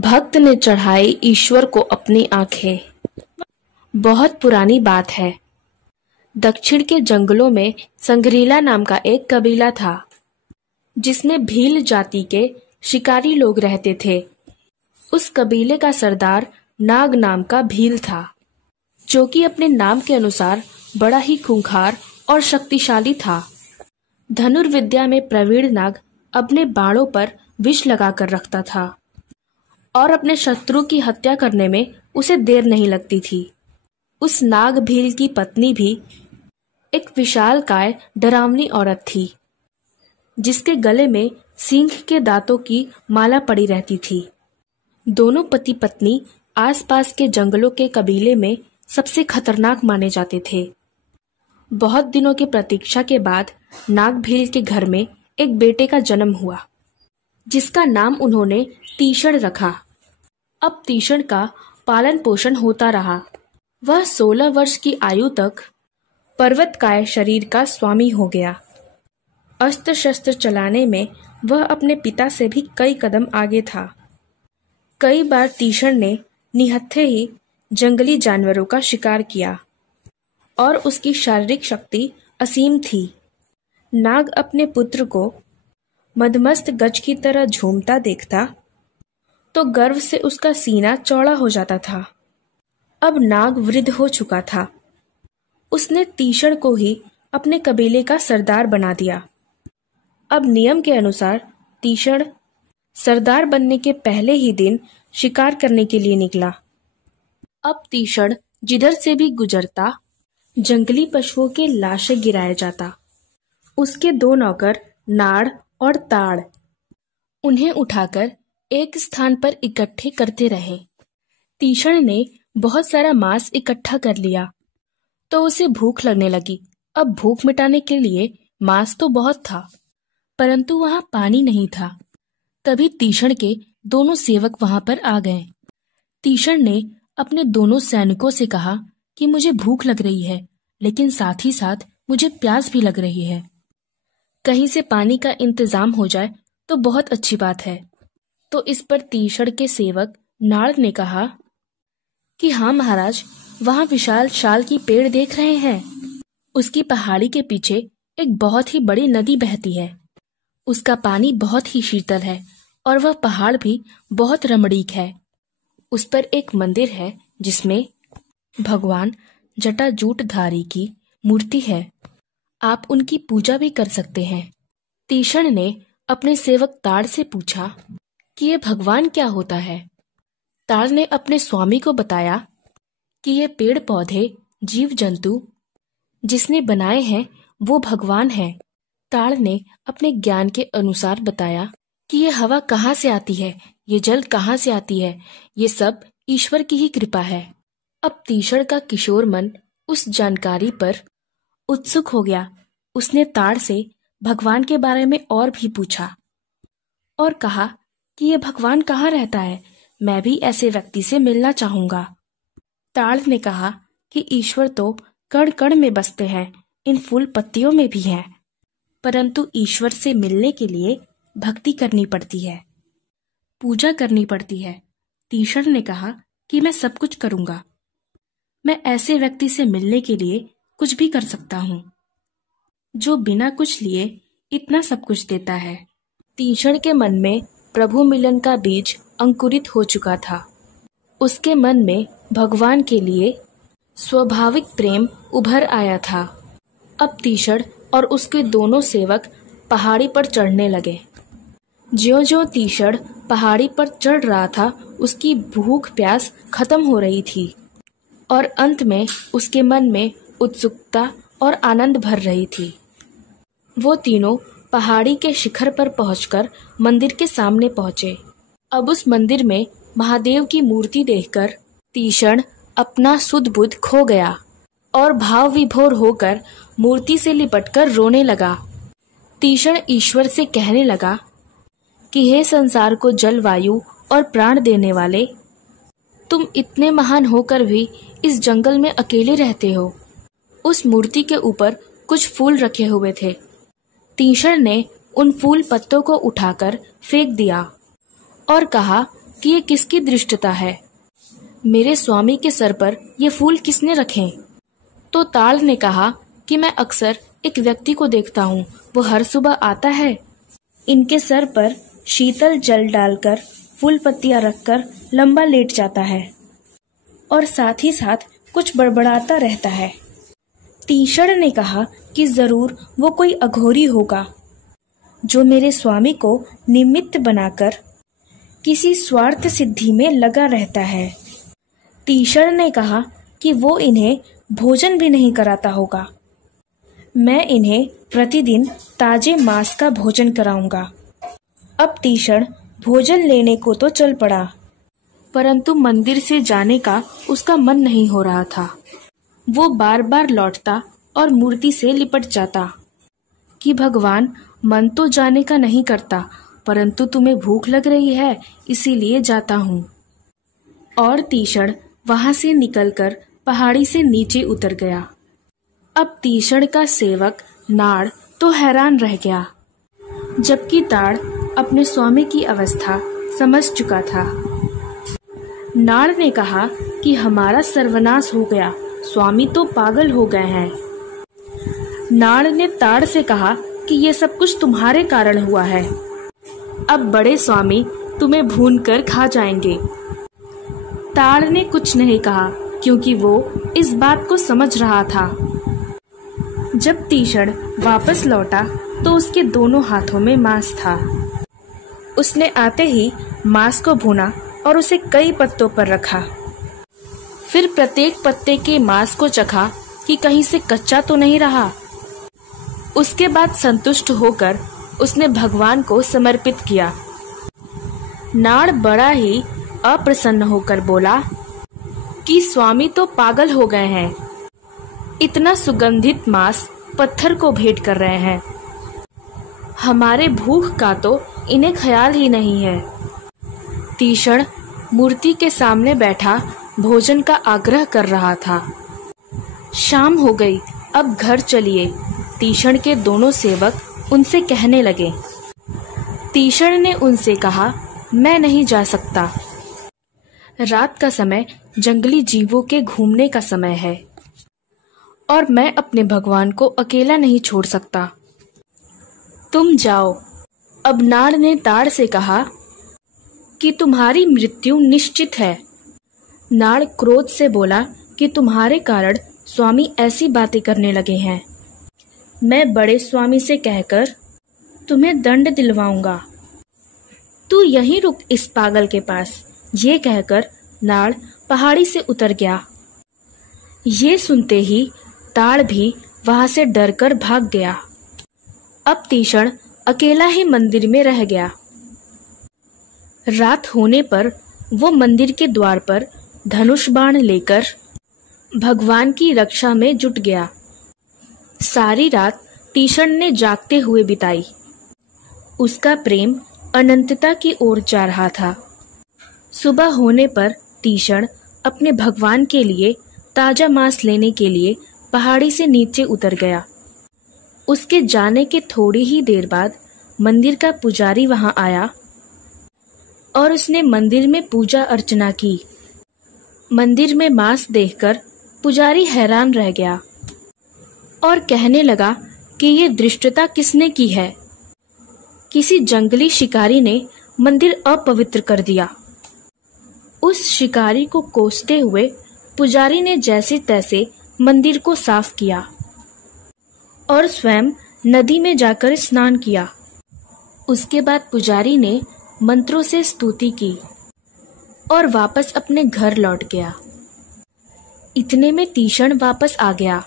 भक्त ने चढ़ाई ईश्वर को अपनी आंखें। बहुत पुरानी बात है। दक्षिण के जंगलों में संगरीला नाम का एक कबीला था, जिसमें भील जाति के शिकारी लोग रहते थे। उस कबीले का सरदार नाग नाम का भील था, जो कि अपने नाम के अनुसार बड़ा ही खूंखार और शक्तिशाली था। धनुर्विद्या में प्रवीण नाग अपने बाणों पर विष लगाकर रखता था और अपने शत्रु की हत्या करने में उसे देर नहीं लगती थी। उस नाग भील की पत्नी भी एक विशालकाय डरावनी औरत थी, जिसके गले में सिंह के दांतों की माला पड़ी रहती थी। दोनों पति पत्नी आसपास के जंगलों के कबीले में सबसे खतरनाक माने जाते थे। बहुत दिनों की प्रतीक्षा के बाद नाग भील के घर में एक बेटे का जन्म हुआ, जिसका नाम उन्होंने तीषण रखा। अब तीषण का पालन पोषण होता रहा। वह 16 वर्ष की आयु तक पर्वतकाय शरीर का स्वामी हो गया। अस्त्र शस्त्र चलाने में वह अपने पिता से भी कई कदम आगे था। कई बार तीषण ने निहत्थे ही जंगली जानवरों का शिकार किया और उसकी शारीरिक शक्ति असीम थी। नाग अपने पुत्र को मदमस्त गज की तरह झूमता देखता तो गर्व से उसका सीना चौड़ा हो जाता था। अब नाग वृद्ध हो चुका था। उसने तीषण को ही अपने कबीले का सरदार बना दिया। अब नियम के अनुसार तीषण सरदार बनने के पहले ही दिन शिकार करने के लिए निकला। अब तीषण जिधर से भी गुजरता, जंगली पशुओं के लाशें गिराया जाता। उसके 2 नौकर नाड़ और ताड़ उन्हें उठाकर एक स्थान पर इकट्ठे करते रहे। तीषण ने बहुत सारा मांस इकट्ठा कर लिया तो उसे भूख लगने लगी। अब भूख मिटाने के लिए मांस तो बहुत था, परंतु वहां पानी नहीं था। तभी तीषण के दोनों सेवक वहां पर आ गए। तीषण ने अपने दोनों सैनिकों से कहा कि मुझे भूख लग रही है, लेकिन साथ ही साथ मुझे प्यास भी लग रही है। कहीं से पानी का इंतजाम हो जाए तो बहुत अच्छी बात है। तो इस पर तीषण के सेवक नाड़ ने कहा कि हाँ महाराज, वहां विशाल शाल की पेड़ देख रहे हैं। उसकी पहाड़ी के पीछे एक बहुत ही बड़ी नदी बहती है। उसका पानी बहुत ही शीतल है और वह पहाड़ भी बहुत रमणीक है। उस पर एक मंदिर है जिसमें भगवान जटाजूटधारी की मूर्ति है। आप उनकी पूजा भी कर सकते हैं। तीषण ने अपने सेवक ताड़ से पूछा कि ये भगवान क्या होता है। ताड़ ने अपने स्वामी को बताया कि ये पेड़ पौधे जीव जंतु जिसने बनाए हैं वो भगवान है। ताड़ ने अपने ज्ञान के अनुसार बताया कि ये हवा कहाँ से आती है, ये जल कहाँ से आती है, ये सब ईश्वर की ही कृपा है। अब तीषण का किशोर मन उस जानकारी पर उत्सुक हो गया। उसने ताड़ से भगवान के बारे में और भी पूछा और कहा कि ये भगवान कहाँ रहता है, मैं भी ऐसे व्यक्ति से मिलना चाहूंगा। ताड़ ने कहा कि ईश्वर तो कण कण में बसते हैं, इन फूल पत्तियों में भी हैं, परंतु ईश्वर से मिलने के लिए भक्ति करनी पड़ती है, पूजा करनी पड़ती है। तीषण ने कहा कि मैं सब कुछ करूंगा, मैं ऐसे व्यक्ति से मिलने के लिए कुछ भी कर सकता हूँ, जो बिना कुछ लिए इतना सब कुछ देता है। तीषण के मन में प्रभु मिलन का बीज अंकुरित हो चुका था। उसके मन में भगवान के लिए स्वाभाविक प्रेम उभर आया था। अब तीषण और उसके दोनों सेवक पहाड़ी पर चढ़ने लगे। ज्यों-ज्यों तीषण पहाड़ी पर चढ़ रहा था, उसकी भूख प्यास खत्म हो रही थी और अंत में उसके मन में उत्सुकता और आनंद भर रही थी। वो तीनों पहाड़ी के शिखर पर पहुंचकर मंदिर के सामने पहुंचे। अब उस मंदिर में महादेव की मूर्ति देखकर तीषण अपना सुध बुध खो गया और भाव विभोर होकर मूर्ति से लिपटकर रोने लगा। तीषण ईश्वर से कहने लगा कि हे संसार को जल वायु और प्राण देने वाले, तुम इतने महान होकर भी इस जंगल में अकेले रहते हो। उस मूर्ति के ऊपर कुछ फूल रखे हुए थे। तीषण ने उन फूल पत्तों को उठाकर फेंक दिया और कहा कि ये किसकी दृष्टता है। मेरे स्वामी के सर पर ये फूल किसने रखे? तो ताड़ ने कहा कि मैं अक्सर एक व्यक्ति को देखता हूँ, वो हर सुबह आता है, इनके सर पर शीतल जल डालकर फूल पत्तियां रखकर लंबा लेट जाता है और साथ ही साथ कुछ बड़बड़ाता रहता है। तीषण ने कहा कि जरूर वो कोई अघोरी होगा जो मेरे स्वामी को निमित्त बनाकर किसी स्वार्थ सिद्धि में लगा रहता है। तीषण ने कहा कि वो इन्हें भोजन भी नहीं कराता होगा। मैं इन्हें प्रतिदिन ताजे मांस का भोजन कराऊंगा। अब तीषण भोजन लेने को तो चल पड़ा, परंतु मंदिर से जाने का उसका मन नहीं हो रहा था। वो बार बार लौटता और मूर्ति से लिपट जाता कि भगवान, मन तो जाने का नहीं करता, परंतु तुम्हें भूख लग रही है इसीलिए जाता हूँ। और तीषण वहां से निकलकर पहाड़ी से नीचे उतर गया। अब तीषण का सेवक नाड़ तो हैरान रह गया, जबकि ताड़ अपने स्वामी की अवस्था समझ चुका था। नाड़ ने कहा कि हमारा सर्वनाश हो गया, स्वामी तो पागल हो गए हैं। नाड़ ने ताड़ से कहा कि ये सब कुछ तुम्हारे कारण हुआ है। अब बड़े स्वामी तुम्हें भून कर खा जाएंगे। ताड़ ने कुछ नहीं कहा क्योंकि वो इस बात को समझ रहा था। जब तीषण वापस लौटा तो उसके दोनों हाथों में मांस था। उसने आते ही मांस को भुना और उसे कई पत्तों पर रखा। फिर प्रत्येक पत्ते के मांस को चखा कि कहीं से कच्चा तो नहीं रहा। उसके बाद संतुष्ट होकर उसने भगवान को समर्पित किया। नाड़ बड़ा ही अप्रसन्न होकर बोला कि स्वामी तो पागल हो गए हैं, इतना सुगंधित मांस पत्थर को भेंट कर रहे हैं। हमारे भूख का तो इन्हें ख्याल ही नहीं है। तीषण मूर्ति के सामने बैठा भोजन का आग्रह कर रहा था। शाम हो गई, अब घर चलिए। तीषण के दोनों सेवक उनसे कहने लगे। तीषण ने उनसे कहा, मैं नहीं जा सकता। रात का समय जंगली जीवों के घूमने का समय है और मैं अपने भगवान को अकेला नहीं छोड़ सकता। तुम जाओ। अब नाड़ ने ताड़ से कहा कि तुम्हारी मृत्यु निश्चित है। नाड़ क्रोध से बोला कि तुम्हारे कारण स्वामी ऐसी बातें करने लगे हैं। मैं बड़े स्वामी से कहकर तुम्हें दंड दिलवाऊंगा। तू यहीं रुक इस पागल के पास। ये कहकर नाड़ पहाड़ी से उतर गया। ये सुनते ही ताड़ भी वहां से डरकर भाग गया। अब तीषण अकेला ही मंदिर में रह गया। रात होने पर वो मंदिर के द्वार पर धनुष बाण लेकर भगवान की रक्षा में जुट गया। सारी रात तीषण ने जागते हुए बिताई। उसका प्रेम अनंतता की ओर जा रहा था। सुबह होने पर तीषण अपने भगवान के लिए ताजा मांस लेने के लिए पहाड़ी से नीचे उतर गया। उसके जाने के थोड़ी ही देर बाद मंदिर का पुजारी वहां आया और उसने मंदिर में पूजा अर्चना की। मंदिर में मांस देखकर पुजारी हैरान रह गया और कहने लगा कि ये धृष्टता किसने की है। किसी जंगली शिकारी ने मंदिर अपवित्र कर दिया। उस शिकारी को कोसते हुए पुजारी ने जैसे तैसे मंदिर को साफ किया और स्वयं नदी में जाकर स्नान किया। उसके बाद पुजारी ने मंत्रों से स्तुति की और वापस अपने घर लौट गया। इतने में तीषण वापस आ गया